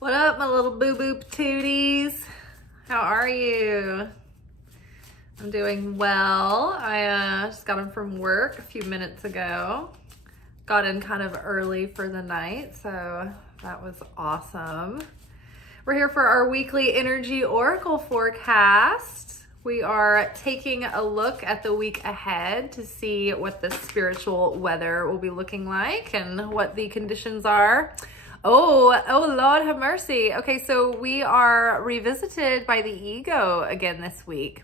What up, my little boo-boo patooties? How are you? I'm doing well. I just got in from work a few minutes ago. Got in kind of early for the night, so that was awesome. We're here for our weekly energy oracle forecast. We are taking a look at the week ahead to see what the spiritual weather will be looking like and what the conditions are. Oh Lord have mercy. Okay, so we are revisited by the ego again this week.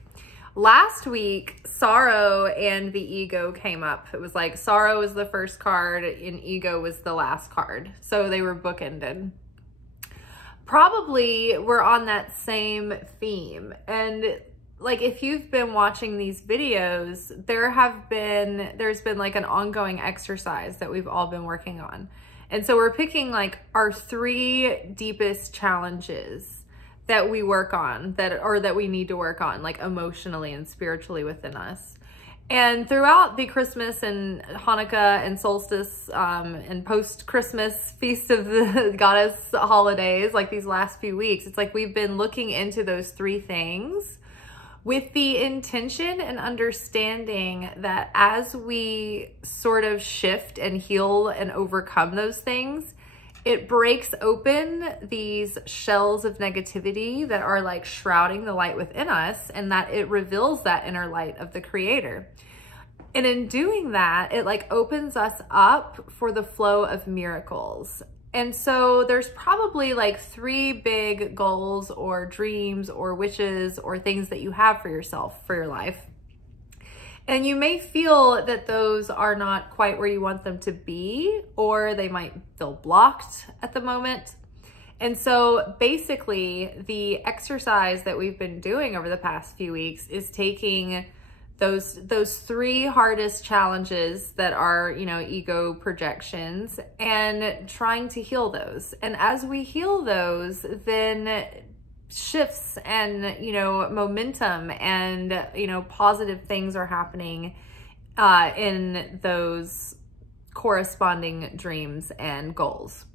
Last week, sorrow and the ego came up. It was like sorrow was the first card and ego was the last card. So they were bookended. Probably we're on that same theme. And like, if you've been watching these videos, there's been like an ongoing exercise that we've all been working on. And so we're picking like our 3 deepest challenges that we work on, that we need to work on, like emotionally and spiritually within us. And throughout the Christmas and Hanukkah and solstice and post-Christmas feast of the goddess holidays, like these last few weeks, it's like we've been looking into those 3 things with the intention and understanding that as we sort of shift and heal and overcome those things, it breaks open these shells of negativity that are like shrouding the light within us, and that it reveals that inner light of the creator. And in doing that, it like opens us up for the flow of miracles. And so there's probably like 3 big goals or dreams or wishes or things that you have for yourself, for your life. And you may feel that those are not quite where you want them to be, or they might feel blocked at the moment. And so basically the exercise that we've been doing over the past few weeks is taking those 3 hardest challenges that are, you know, ego projections, and trying to heal those. And as we heal those, then shifts and, you know, momentum and, you know, positive things are happening in those corresponding dreams and goals.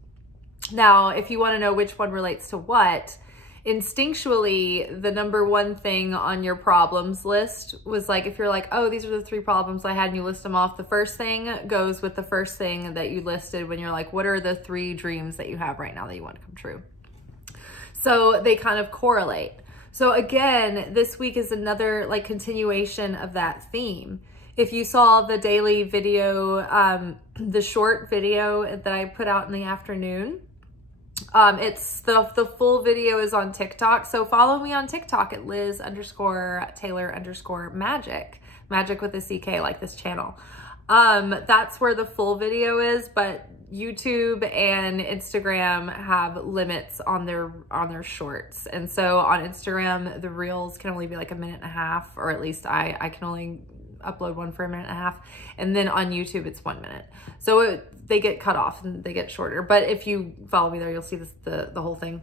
Now, if you want to know which one relates to what, instinctually, the number 1 thing on your problems list was like, if you're like, oh, these are the 3 problems I had, and you list them off, the first thing goes with the first thing that you listed when you're like, what are the 3 dreams that you have right now that you want to come true? So they kind of correlate. So again, this week is another like continuation of that theme. If you saw the daily video, the short video that I put out in the afternoon, it's the full video is on TikTok. So follow me on TikTok at Liz_Taylor_Magick, Magic with a CK, like this channel. That's where the full video is, but YouTube and Instagram have limits on their shorts. And so on Instagram, the reels can only be like 1.5 minutes, or at least I can only upload one for 1.5 minutes. And then on YouTube, it's 1 minute. So they get cut off and they get shorter. But if you follow me there, you'll see the whole thing.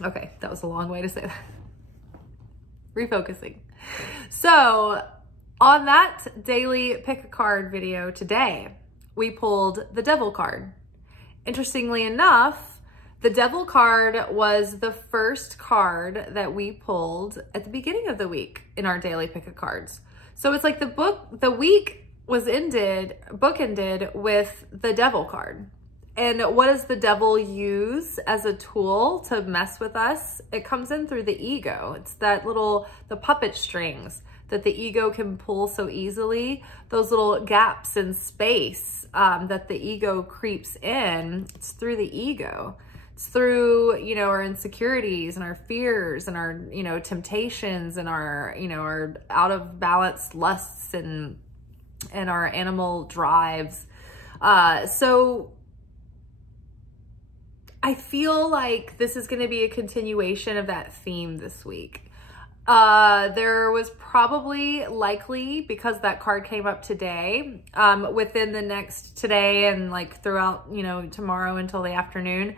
Okay, that was a long way to say that. Refocusing. So on that daily pick a card video today, we pulled the Devil card. Interestingly enough, the Devil card was the first card that we pulled at the beginning of the week in our daily pick a cards. So it's like the week was bookended with the Devil card. And what does the devil use as a tool to mess with us? It comes in through the ego. It's that the puppet strings that the ego can pull so easily, those little gaps in space that the ego creeps in. It's through the ego. It's through, you know, our insecurities and our fears and our, you know, temptations and our, you know, our out of balance lusts and our animal drives. So I feel like this is going to be a continuation of that theme this week. There was probably likely, because that card came up today, within the next today and like throughout, you know, tomorrow until the afternoon,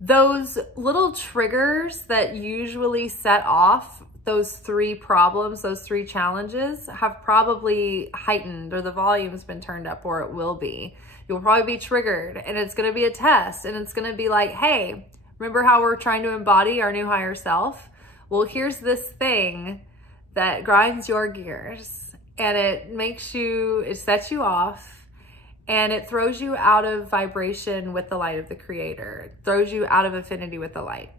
those little triggers that usually set off those 3 problems, those 3 challenges have probably heightened, or the volume's been turned up, or it will be. You'll probably be triggered, and it's going to be a test, and it's going to be like, hey, Remember how we're trying to embody our new higher self? Well, here's this thing that grinds your gears, and it sets you off, and it throws you out of vibration with the light of the creator. It throws you out of affinity with the light.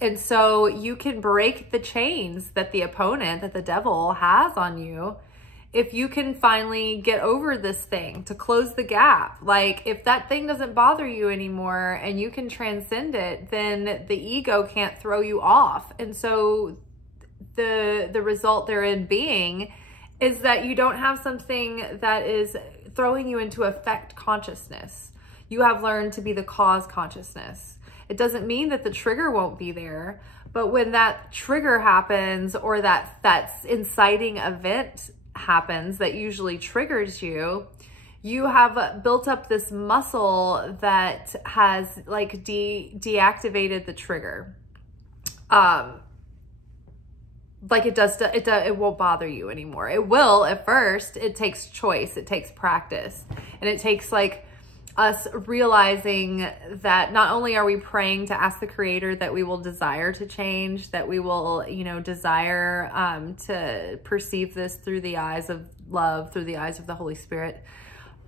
And so you can break the chains that the opponent, that the devil has on you, if you can finally get over this thing, to close the gap. Like, if that thing doesn't bother you anymore and you can transcend it, then the ego can't throw you off. And so the result therein being is that you don't have something that is throwing you into effect consciousness. You have learned to be the cause consciousness. It doesn't mean that the trigger won't be there, but when that trigger happens, or that's inciting event happens that usually triggers you, you have built up this muscle that has like deactivated the trigger. Like it won't bother you anymore. It will at first. It takes choice, it takes practice, and it takes like us realizing that not only are we praying to ask the creator that we will desire to change, that we will, you know, desire to perceive this through the eyes of love, through the eyes of the Holy Spirit,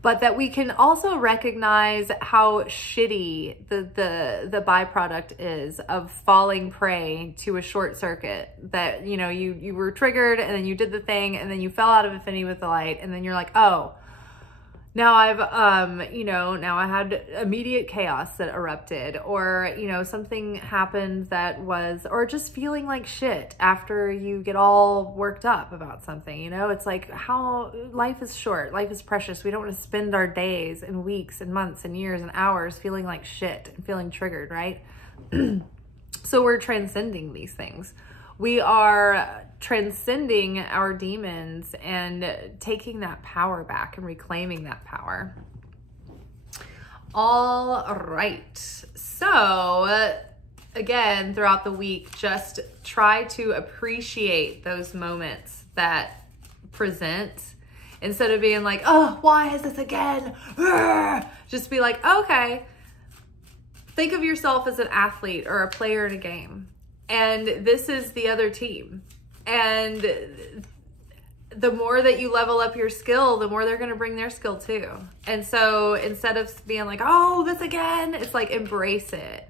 but that we can also recognize how shitty the byproduct is of falling prey to a short circuit. That, you know, you were triggered, and then you did the thing, and then you fell out of affinity with the light, and then you're like, oh, now now I had immediate chaos that erupted, or, you know, something happened that was, or just feeling like shit after you get all worked up about something. You know, it's like, how life is short, life is precious. We don't want to spend our days and weeks and months and years and hours feeling like shit and feeling triggered, right? So we're transcending these things. We are transcending our demons and taking that power back and reclaiming that power. All right. So again, throughout the week, just try to appreciate those moments that present, instead of being like, oh, why is this again? Just be like, okay, think of yourself as an athlete or a player in a game, and this is the other team. And the more that you level up your skill, the more they're going to bring their skill too. And so instead of being like, oh, this again, it's like, embrace it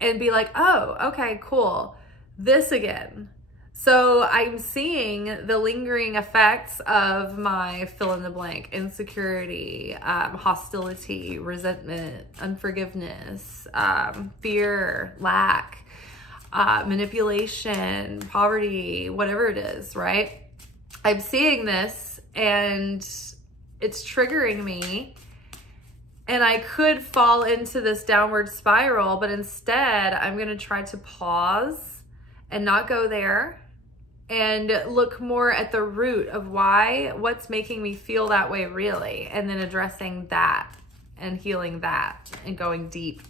and be like, oh, okay, cool. This again. So I'm seeing the lingering effects of my fill in the blank: insecurity, hostility, resentment, unforgiveness, fear, lack, manipulation, poverty, whatever it is, right? I'm seeing this and it's triggering me, and I could fall into this downward spiral, but instead I'm going to try to pause and not go there, and look more at the root of what's making me feel that way really, and then addressing that and healing that and going deep,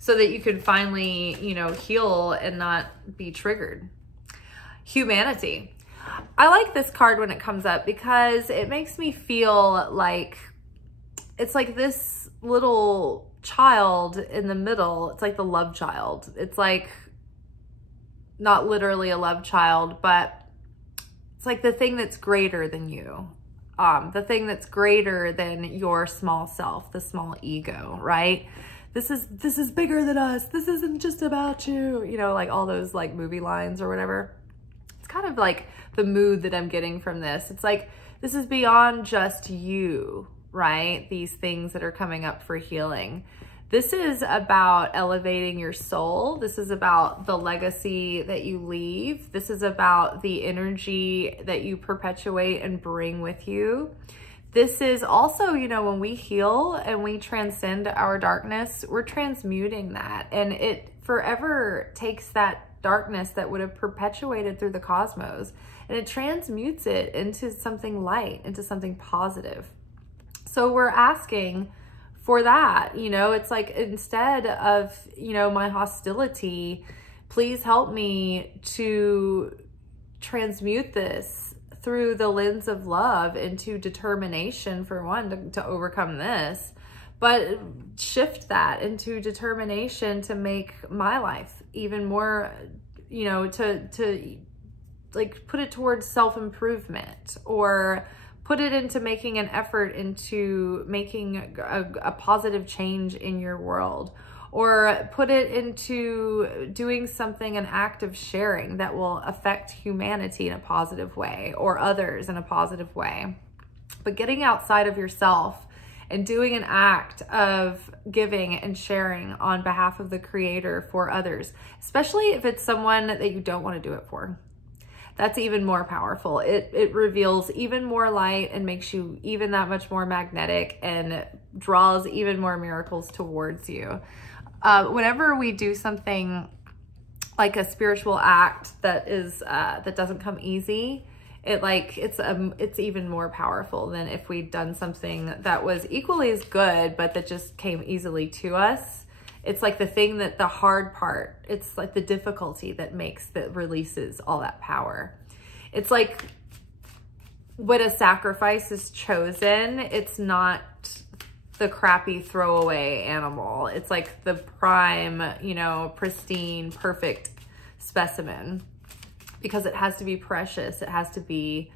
so that you can finally, you know, heal and not be triggered. Humanity. I like this card when it comes up because it makes me feel like it's like this little child in the middle. It's like the love child. It's like not literally a love child, but it's like the thing that's greater than you. The thing that's greater than your small self, the small ego, right? This is bigger than us. This isn't just about you. You know, like all those like movie lines or whatever. It's kind of like the mood that I'm getting from this. It's like, this is beyond just you, right? These things that are coming up for healing. This is about elevating your soul. This is about the legacy that you leave. This is about the energy that you perpetuate and bring with you. This is also, you know, when we heal and we transcend our darkness, we're transmuting that. And it forever takes that darkness that would have perpetuated through the cosmos, and it transmutes it into something light, into something positive. So we're asking for that, you know, it's like, instead of, you know, my hostility, please help me to transmute this through the lens of love into determination, for one, to overcome this, but shift that into determination to make my life even more, you know, to like put it towards self-improvement, or put it into making an effort into making a positive change in your world, or put it into doing something, an act of sharing that will affect humanity in a positive way, or others in a positive way. But getting outside of yourself and doing an act of giving and sharing on behalf of the Creator for others, especially if it's someone that you don't want to do it for. That's even more powerful. It reveals even more light and makes you even that much more magnetic and draws even more miracles towards you. Whenever we do something like a spiritual act that is that doesn't come easy, it's even more powerful than if we'd done something that was equally as good, but that just came easily to us. It's like the thing that the hard part, it's like the difficulty that releases all that power. It's like when a sacrifice is chosen, it's not the crappy throwaway animal. It's like the prime, you know, pristine, perfect specimen, because it has to be precious. You have to be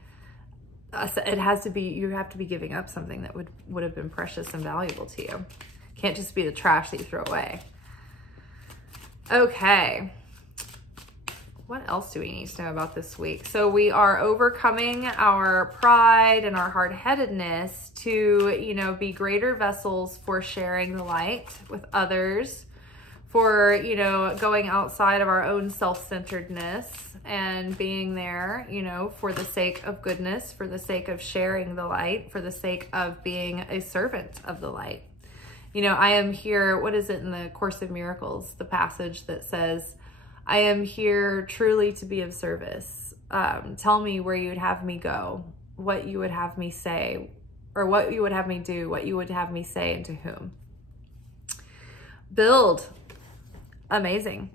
giving up something that would have been precious and valuable to you. Can't just be the trash that you throw away. Okay. What else do we need to know about this week? So we are overcoming our pride and our hard-headedness to, you know, be greater vessels for sharing the light with others, for, you know, going outside of our own self-centeredness and being there, you know, for the sake of goodness, for the sake of sharing the light, for the sake of being a servant of the light. You know, I am here, what is it in the Course of Miracles, the passage that says, I am here truly to be of service. Tell me where you would have me go, what you would have me say, or what you would have me do, what you would have me say, and to whom. Build. Amazing.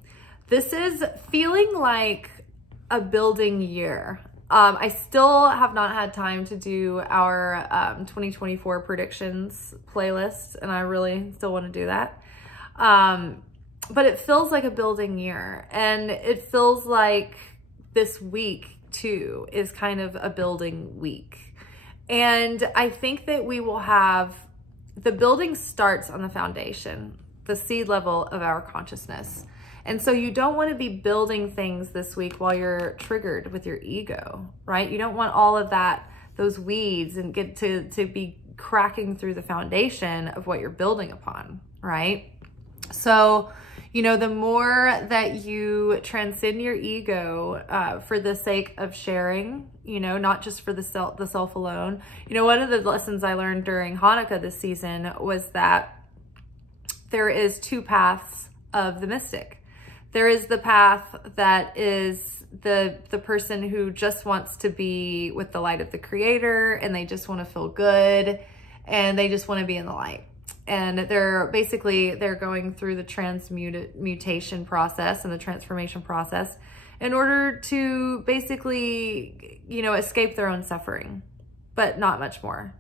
This is feeling like a building year. I still have not had time to do our 2024 predictions playlist, and I really still want to do that. But it feels like a building year, and it feels like this week too is kind of a building week. And I think that we will have, the building starts on the foundation, the seed level of our consciousness. And so you don't want to be building things this week while you're triggered with your ego, right? You don't want all of that, those weeds, and get to be cracking through the foundation of what you're building upon, right? So, you know, the more that you transcend your ego for the sake of sharing, you know, not just for the self alone. You know, one of the lessons I learned during Hanukkah this season was that there is two paths of the mystic. There is the path that is the person who just wants to be with the light of the Creator, and they just want to feel good, and they just want to be in the light. And they're going through the transmutation process and the transformation process in order to basically, you know, escape their own suffering, but not much more.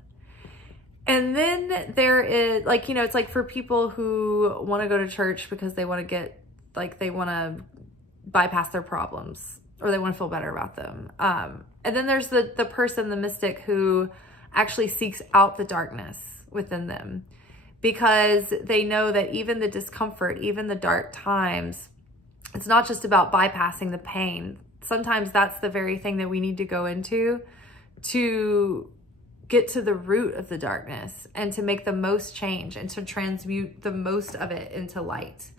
And then there is, like, you know, it's like for people who want to go to church because they want to get, like, they want to bypass their problems, or they want to feel better about them. And then there's the person, the mystic, who actually seeks out the darkness within them, because they know that even the discomfort, even the dark times, it's not just about bypassing the pain. Sometimes that's the very thing that we need to go into to get to the root of the darkness and to make the most change and to transmute the most of it into light.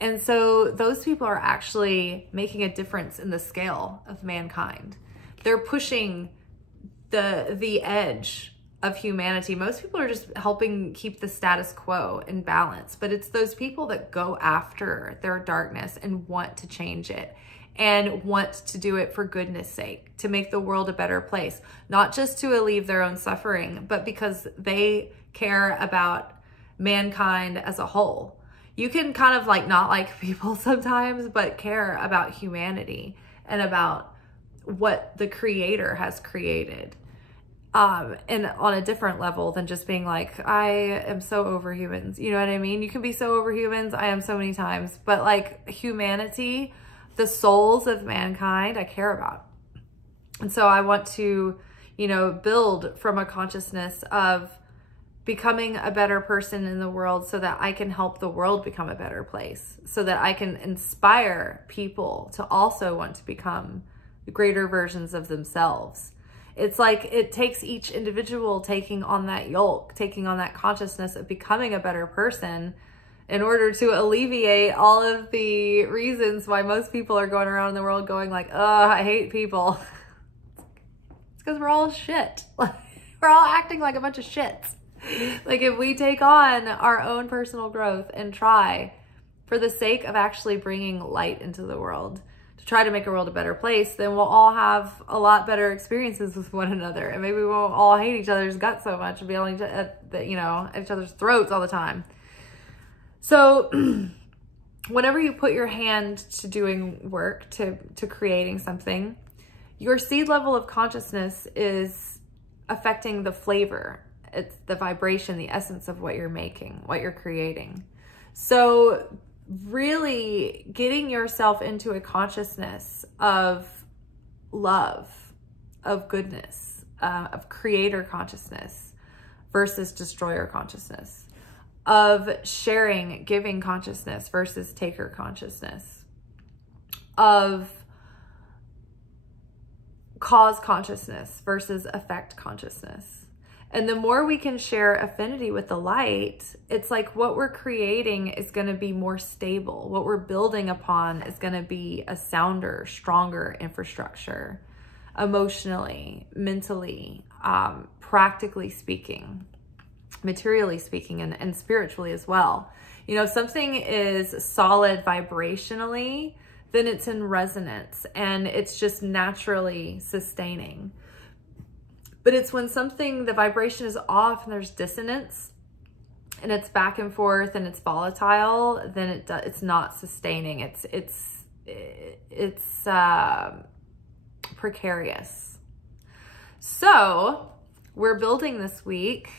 And so those people are actually making a difference in the scale of mankind. They're pushing the edge of humanity. Most people are just helping keep the status quo in balance, but it's those people that go after their darkness and want to change it and want to do it for goodness sake, to make the world a better place, not just to alleviate their own suffering, but because they care about mankind as a whole. You can kind of like not like people sometimes, but care about humanity and about what the Creator has created. and on a different level than just being like, I am so over humans. You know what I mean? You can be so over humans. I am so many times, but like humanity, the souls of mankind, I care about. And so I want to, you know, build from a consciousness of becoming a better person in the world so that I can help the world become a better place, so that I can inspire people to also want to become greater versions of themselves. It's like it takes each individual taking on that yoke, taking on that consciousness of becoming a better person in order to alleviate all of the reasons why most people are going around in the world going like, oh, I hate people. It's because we're all shit. We're all acting like a bunch of shits. Like if we take on our own personal growth and try for the sake of actually bringing light into the world, to try to make the world a better place, then we'll all have a lot better experiences with one another. And maybe we won't all hate each other's guts so much and be on at each other's throats all the time. So whenever you put your hand to doing work, to creating something, your seed level of consciousness is affecting the flavor. It's the vibration, the essence of what you're making, what you're creating. So really getting yourself into a consciousness of love, of goodness, of creator consciousness versus destroyer consciousness, of sharing, giving consciousness versus taker consciousness, of cause consciousness versus effect consciousness. And the more we can share affinity with the light, it's like what we're creating is going to be more stable. What we're building upon is going to be a sounder, stronger infrastructure, emotionally, mentally, practically speaking, materially speaking, and spiritually as well. You know, if something is solid vibrationally, then it's in resonance and it's just naturally sustaining. But it's when something, the vibration is off and there's dissonance and it's back and forth and it's volatile, then it's not sustaining. It's precarious. So we're building this week,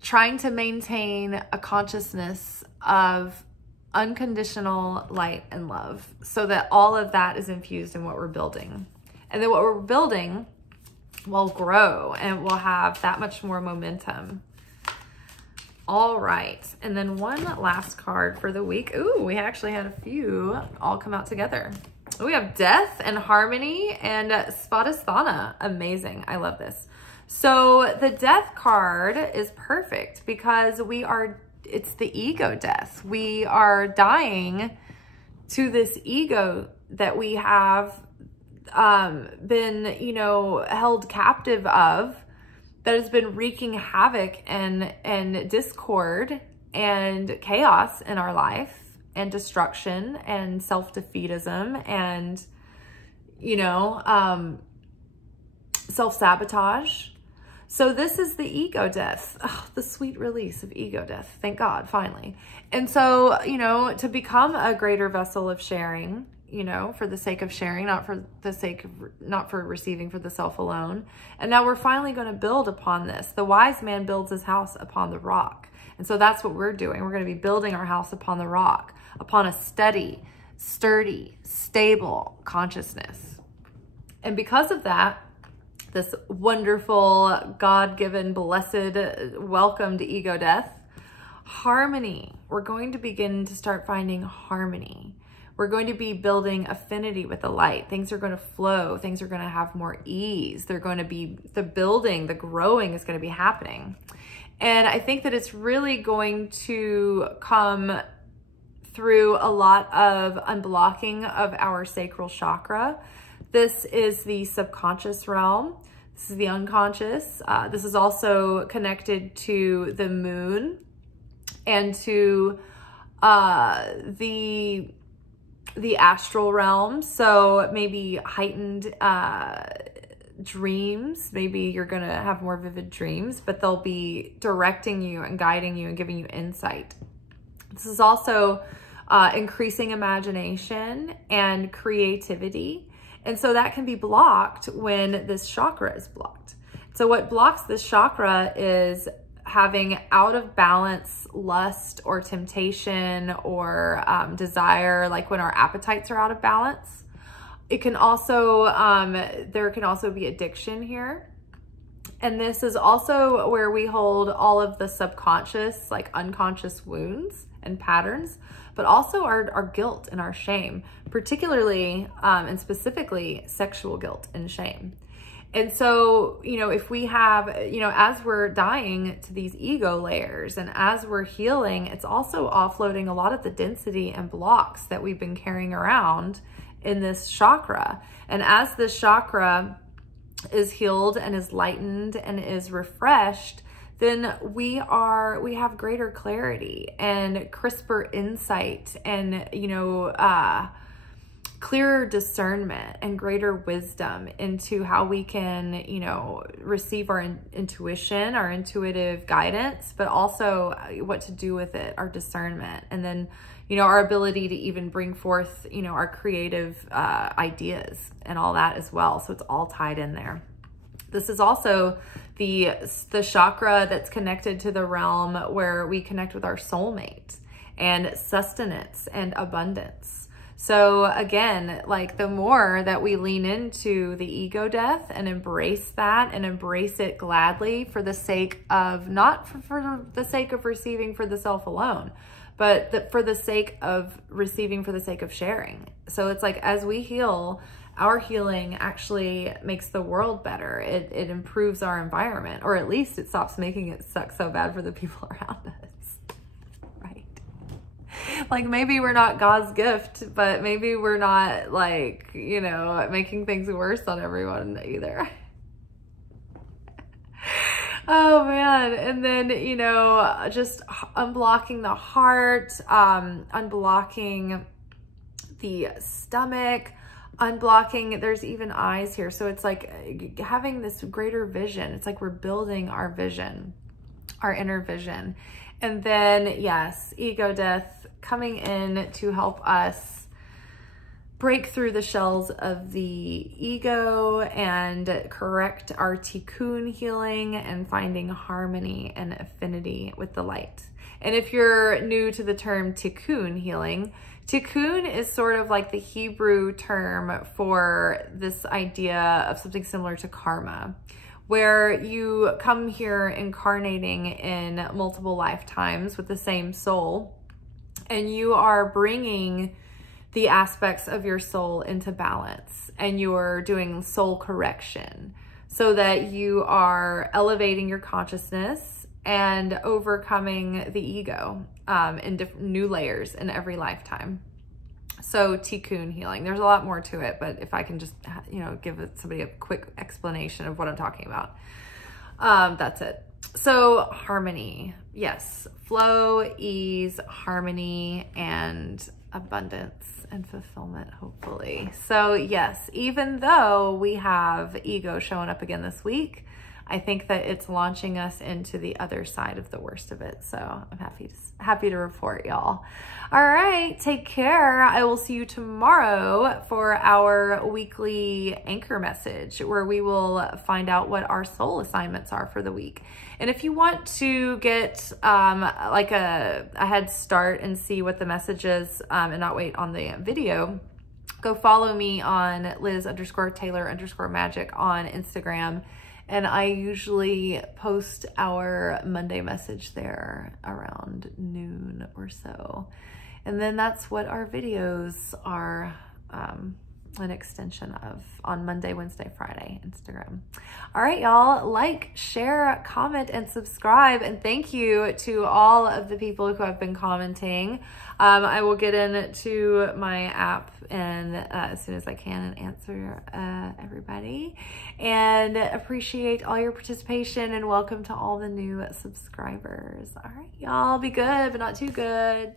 trying to maintain a consciousness of unconditional light and love so that all of that is infused in what we're building. And then what we're building will grow and we'll have that much more momentum. All right. And then one last card for the week. Ooh, we actually had a few all come out together. We have Death and Harmony and Svadhisthana. Amazing. I love this. So the Death card is perfect because it's the ego death. We are dying to this ego that we have been, you know, held captive of, that has been wreaking havoc and discord and chaos in our life and destruction and self-defeatism and, you know, self-sabotage. So this is the ego death, the sweet release of ego death. Thank God, finally. And so, you know, to become a greater vessel of sharing, you know, for the sake of sharing, not for receiving for the self alone. And now we're finally going to build upon this. The wise man builds his house upon the rock. And so that's what we're doing. We're going to be building our house upon the rock, upon a steady, sturdy, stable consciousness. And because of that, this wonderful, God-given, blessed, welcomed ego death, harmony. We're going to begin to start finding harmony. We're going to be building affinity with the light. Things are going to flow. Things are going to have more ease. They're going to be, the building, the growing is going to be happening. And I think that it's really going to come through a lot of unblocking of our sacral chakra. This is the subconscious realm. This is the unconscious. This is also connected to the moon and to the astral realm. So maybe heightened dreams. Maybe you're going to have more vivid dreams, but they'll be directing you and guiding you and giving you insight. This is also increasing imagination and creativity. And so that can be blocked when this chakra is blocked. So what blocks this chakra is having out of balance lust or temptation or desire, like when our appetites are out of balance. It can also, there can also be addiction here. And this is also where we hold all of the subconscious, like unconscious wounds and patterns, but also our guilt and our shame, particularly and specifically sexual guilt and shame. And so, you know, if we have, you know, as we're dying to these ego layers and as we're healing, it's also offloading a lot of the density and blocks that we've been carrying around in this chakra. And as this chakra is healed and is lightened and is refreshed, then we have greater clarity and crisper insight and, you know, clearer discernment and greater wisdom into how we can, you know, receive our intuition, our intuitive guidance, but also what to do with it, our discernment. And then, you know, our ability to even bring forth, you know, our creative ideas and all that as well. So it's all tied in there. This is also the chakra that's connected to the realm where we connect with our soulmate and sustenance and abundance. So again, like the more that we lean into the ego death and embrace that and embrace it gladly for the sake of, not for the sake of receiving for the self alone, but for the sake of receiving for the sake of sharing. So it's like, as we heal, our healing actually makes the world better. It improves our environment, or at least it stops making it suck so bad for the people around us. Like maybe we're not God's gift, but maybe we're not, like, you know, making things worse on everyone either. Oh man. And then, you know, just unblocking the heart, unblocking the stomach, unblocking, there's even eyes here. So it's like having this greater vision. It's like we're building our vision, our inner vision. And then, yes, ego death coming in to help us break through the shells of the ego and correct our tikkun healing and finding harmony and affinity with the light. And if you're new to the term tikkun healing, tikkun is sort of like the Hebrew term for this idea of something similar to karma, where you come here incarnating in multiple lifetimes with the same soul, and you are bringing the aspects of your soul into balance, and you're doing soul correction so that you are elevating your consciousness and overcoming the ego in different new layers in every lifetime. So tikkun healing, there's a lot more to it, but if I can just, you know, give somebody a quick explanation of what I'm talking about, that's it. So harmony, yes, flow, ease, harmony, and abundance and fulfillment, hopefully. So yes, even though we have ego showing up again this week, I think that it's launching us into the other side of the worst of it. So I'm happy to report, y'all. All right, take care. I will see you tomorrow for our weekly anchor message, where we will find out what our soul assignments are for the week. And if you want to get like a head start and see what the message is and not wait on the video, go follow me on Liz_Taylor_Magick on Instagram. And I usually post our Monday message there around noon or so. And then that's what our videos are an extension of on Monday, Wednesday, Friday, Instagram. All right, y'all, like, share, comment, and subscribe. And thank you to all of the people who have been commenting. I will get into my app and as soon as I can and answer everybody, and appreciate all your participation, and welcome to all the new subscribers. All right, y'all, be good, but not too good.